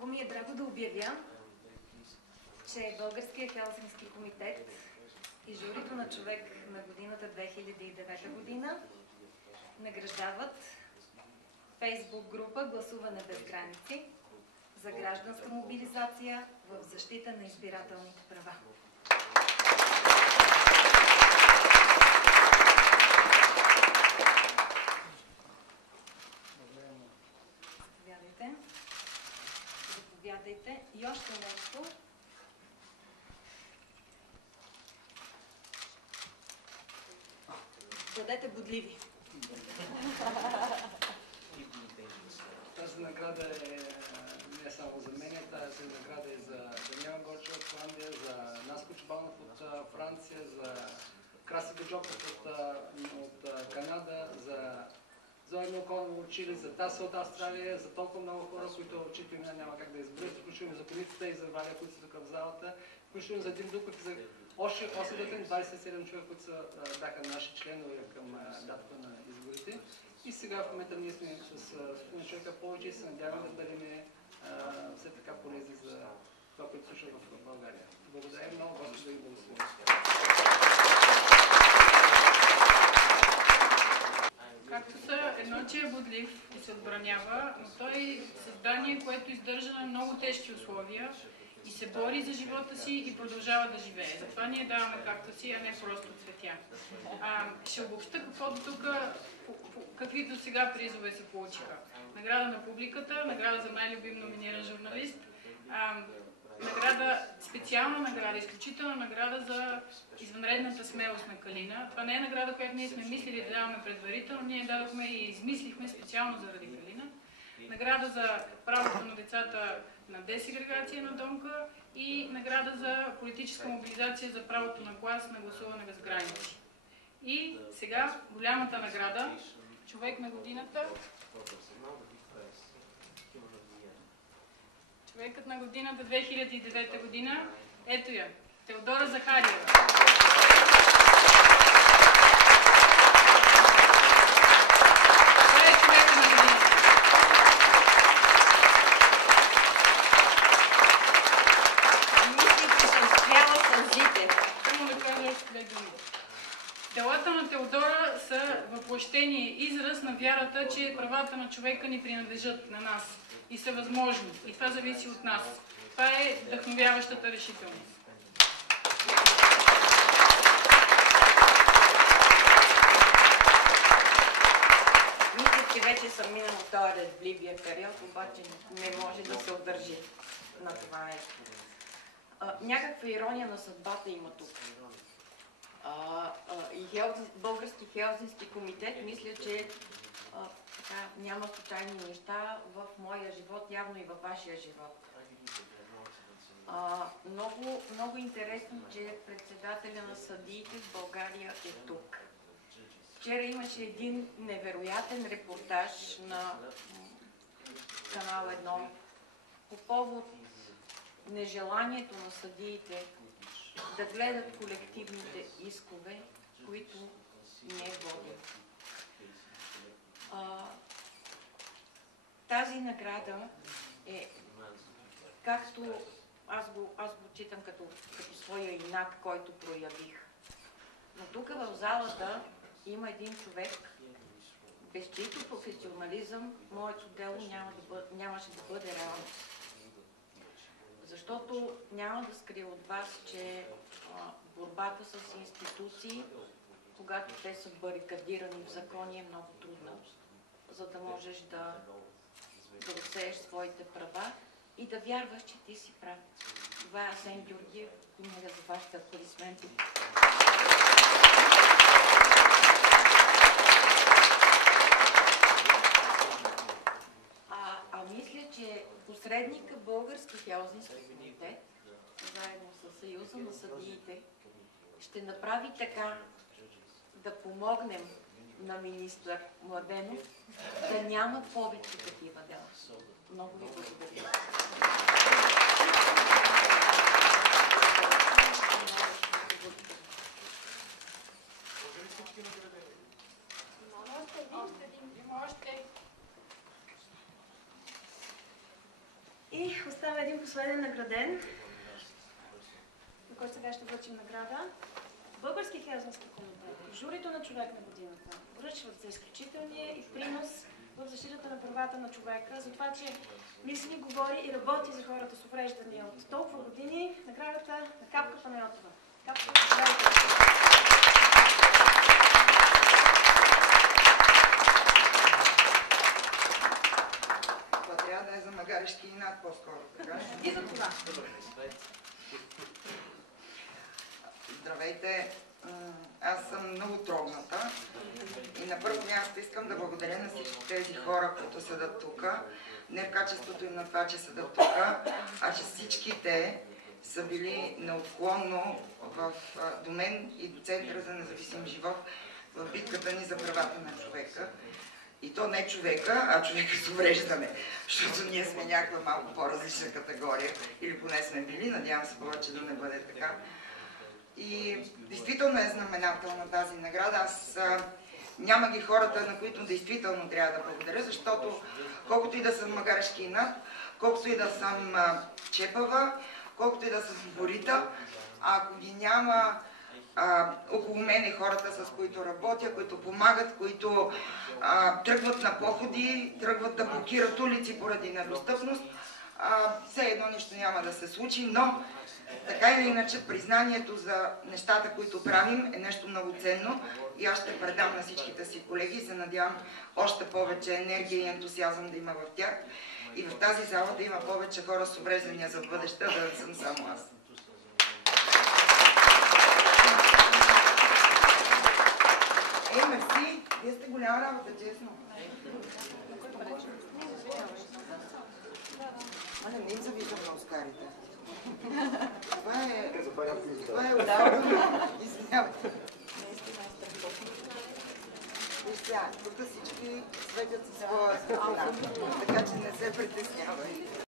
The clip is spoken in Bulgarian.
Много ми е драго да обявя, че Българския Хелзинкски комитет и журито на човек на годината 2009 година награждават Фейсбук група "Гласуване без граници" за гражданска мобилизация в защита на избирателните права. Заповядайте. И още нещо. Бъдете будливи. Тази награда е не само за мен, тази награда е за Даниел Горчев от Холандия, за Наско Чубанов от Франция, за Краси Гаджоков от Канада, за Зоя Милконова от Чили, за Таса от Австралия, за толкова много хора, които чието имена няма как да изброят, включително за Полицията и за Валя, които са тук в залата, включително за Дим Дуков и за още 827 човека, които бяха наши членове към датата на изборите. И сега в момента ние сме с стотина човека повече и се надяваме да бъдем все така полезни за това, което случва в България. Благодаря много, Господи да ви благослови. Както са, едно, че е бодлив и се отбранява, но той е създание, което издържа на много тежки условия и се бори за живота си и продължава да живее. Затова ние даваме както си, а не просто цветя. Ще обобща какво до тук, какви до сега призове се получиха. Награда на публиката, награда за най-любим номиниран журналист, награда, специална награда, изключителна награда за извънредната смелост на Калина. Това не е награда, която ние сме мислили да даваме предварително, ние дадохме и измислихме специално заради Калина. Награда за правото на децата на десегрегация на Донка и награда за политическа мобилизация за правото на глас на гласуване без граници. И сега голямата награда, човек на годината. Човекът на годината 2009 година, ето я, Теодора Захариева. Това е човекът на годината. Мисля, че съм спряла сълзите. Само да кажа още две думи. Делата на Теодора са въплъщение, израз на вярата, че правата на човека ни принадлежат на нас и са възможни. И това зависи от нас. Това е вдъхновяващата решителност. Мисля, че вече съм минала този разбливия период, обаче не може да се удържи на това нещо. Някаква ирония на съдбата има тук. И Български Хелзинкски комитет, мисля, че няма случайни неща в моя живот, явно и във вашия живот. Много интересно, че председателя на съдиите в България е тук. Вчера имаше един невероятен репортаж на канал 1 по повод нежеланието на съдиите да гледат колективните искове, които ние водим. Тази награда е, както аз го читам като своя инат, който проявих. Но тук в залата има един човек, без чийто професионализъм моето дело нямаше да бъде реално. Защото няма да скрия от вас, че борбата с институции, когато те са барикадирани в закони, е много трудна, за да можеш да отсееш своите права и да вярваш, че ти си прав. Това е Асен Георгиев и моля за вашите аплодисменти. Мисля, че посредника Български Хелзинкски комитет, заедно с Съюза на съдиите, ще направи така да помогнем на министър Младенов да няма повече такива дела. Много ви благодаря. И остава един последен награден, на който сега ще връчим награда. Български хелзински комитет и журито на човек на годината връчват за изключителния и принос в защитата на правата на човека, за това, че мисли, говори и работи за хората с увреждания от толкова години. Наградата на Капка Панайотова. Капка, Това трябва да е за Магарешки инат по-скоро, така? и за това. Здравейте! Аз съм много трогната и на първо място искам да благодаря на всички тези хора, които седат тук. Не в качеството им на това, че седат тук, а че всички те са били неотклонно до мен и до Центъра за независим живот в битката ни за правата на човека. И то не човека, а човека с увреждане, защото ние сме някаква малко по-различна категория, или поне сме били, надявам се повече да не бъде така. И действително е знаменателна тази награда. Аз няма ги хората, на които действително трябва да благодаря, защото колкото и да съм магарешки инат, колкото и да съм чепава, колкото и да съм борита, ако ги няма около мене хората, с които работя, които помагат, които тръгват на походи, тръгват да блокират улици поради недостъпност, все едно нищо няма да се случи, но така или иначе признанието за нещата, които правим, е нещо много ценно и аз ще предам на всичките си колеги и се надявам още повече енергия и ентусиазъм да има в тях и в тази зала да има повече хора с увреждания за бъдеще, да не съм само аз. Мерси, вие сте голяма работа, честно. Не им завиждам на Оскарите. Това е отдавано. Извинявайте. Виж сега, тук всички светят със своя светлина, така че не се притеснявай.